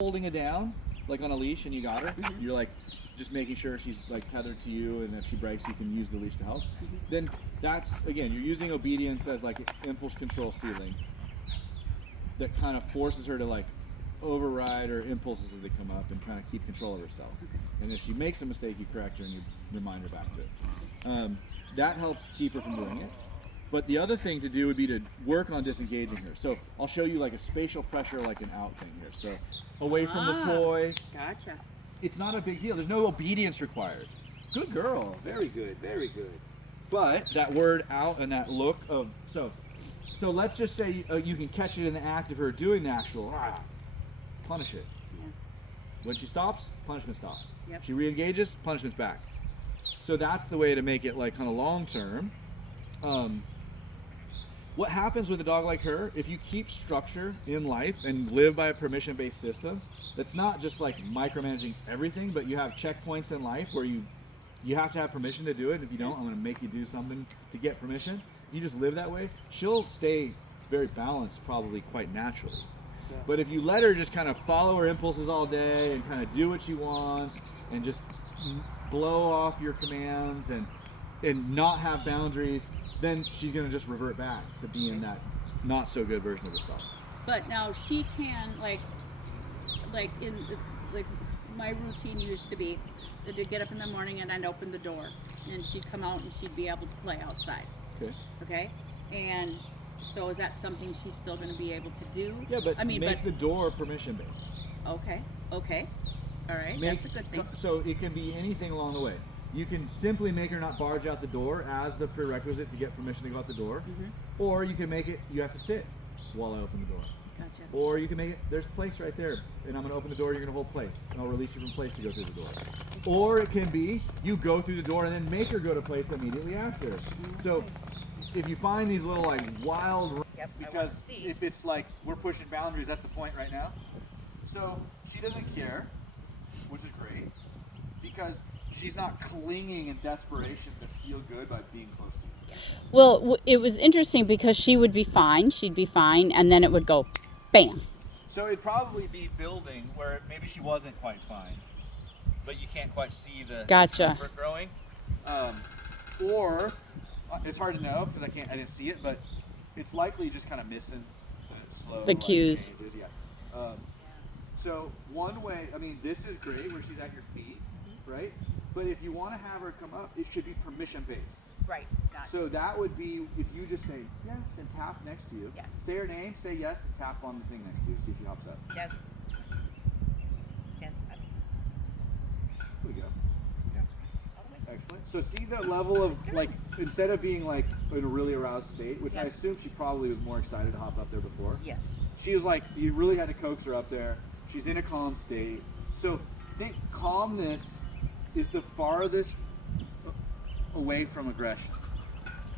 holding it down, like on a leash, and you got her, you're like just making sure she's like tethered to you, and if she breaks, you can use the leash to help. Then that's, again, you're using obedience as like impulse control ceiling that kind of forces her to like override her impulses as they come up and kind of keep control of herself. And if she makes a mistake, you correct her and you remind her back to it. That helps keep her from doing it. But the other thing to do would be to work on disengaging her. So I'll show you like a spatial pressure, like an out thing here. So away from the toy. Gotcha. It's not a big deal. There's no obedience required. Good girl. Very good. Very good. But that word out and that look of, so let's just say you can catch it in the act of her doing the actual, punish it. Yeah. When she stops, punishment stops. Yep. She re-engages, punishment's back. So that's the way to make it like kind of long term. What happens with a dog like her, if you keep structure in life and live by a permission-based system, that's not just like micromanaging everything, but you have checkpoints in life where you have to have permission to do it. If you don't, I'm going to make you do something to get permission. If you just live that way, she'll stay very balanced, probably quite naturally. Yeah. But if you let her just kind of follow her impulses all day and kind of do what she wants and just blow off your commands and not have boundaries, then she's going to just revert back to being that not so good version of herself. But now she can, like my routine used to be to get up in the morning and I'd open the door and she'd come out and she'd be able to play outside. Okay? And so is that something she's still going to be able to do? Yeah, but make the door permission-based. Okay. All right, that's a good thing. So it can be anything along the way. You can simply make her not barge out the door as the prerequisite to get permission to go out the door. Or you can make it, you have to sit while I open the door. Gotcha. Or you can make it, there's place right there, and I'm going to open the door, you're going to hold place, and I'll release you from place to go through the door. Or it can be, you go through the door and then make her go to place immediately after. So if you find these little like wild, because if it's like we're pushing boundaries, that's the point right now. So she doesn't care, which is great, because she's not clinging in desperation to feel good by being close to you. Well, it was interesting because she would be fine, she'd be fine, and then it would go bam. So it'd probably be building where maybe she wasn't quite fine, but you can't quite see the discomfort growing. Or it's hard to know because I didn't see it, but it's likely just kind of missing the slow cues. Changes. Yeah. So one way, I mean, this is great where she's at your feet, right? But if you want to have her come up, it should be permission-based. Right, got it. So that would be if you just say yes and tap next to you. Yeah. Say her name, say yes, and tap on the thing next to you. See if she hops up. Jasmine. There we go. Yeah. Excellent. So see the level of like, instead of being like in a really aroused state, which I assume she probably was more excited to hop up there before. Yes. She was like, you really had to coax her up there. She's in a calm state. So I think calmness is the farthest away from aggression.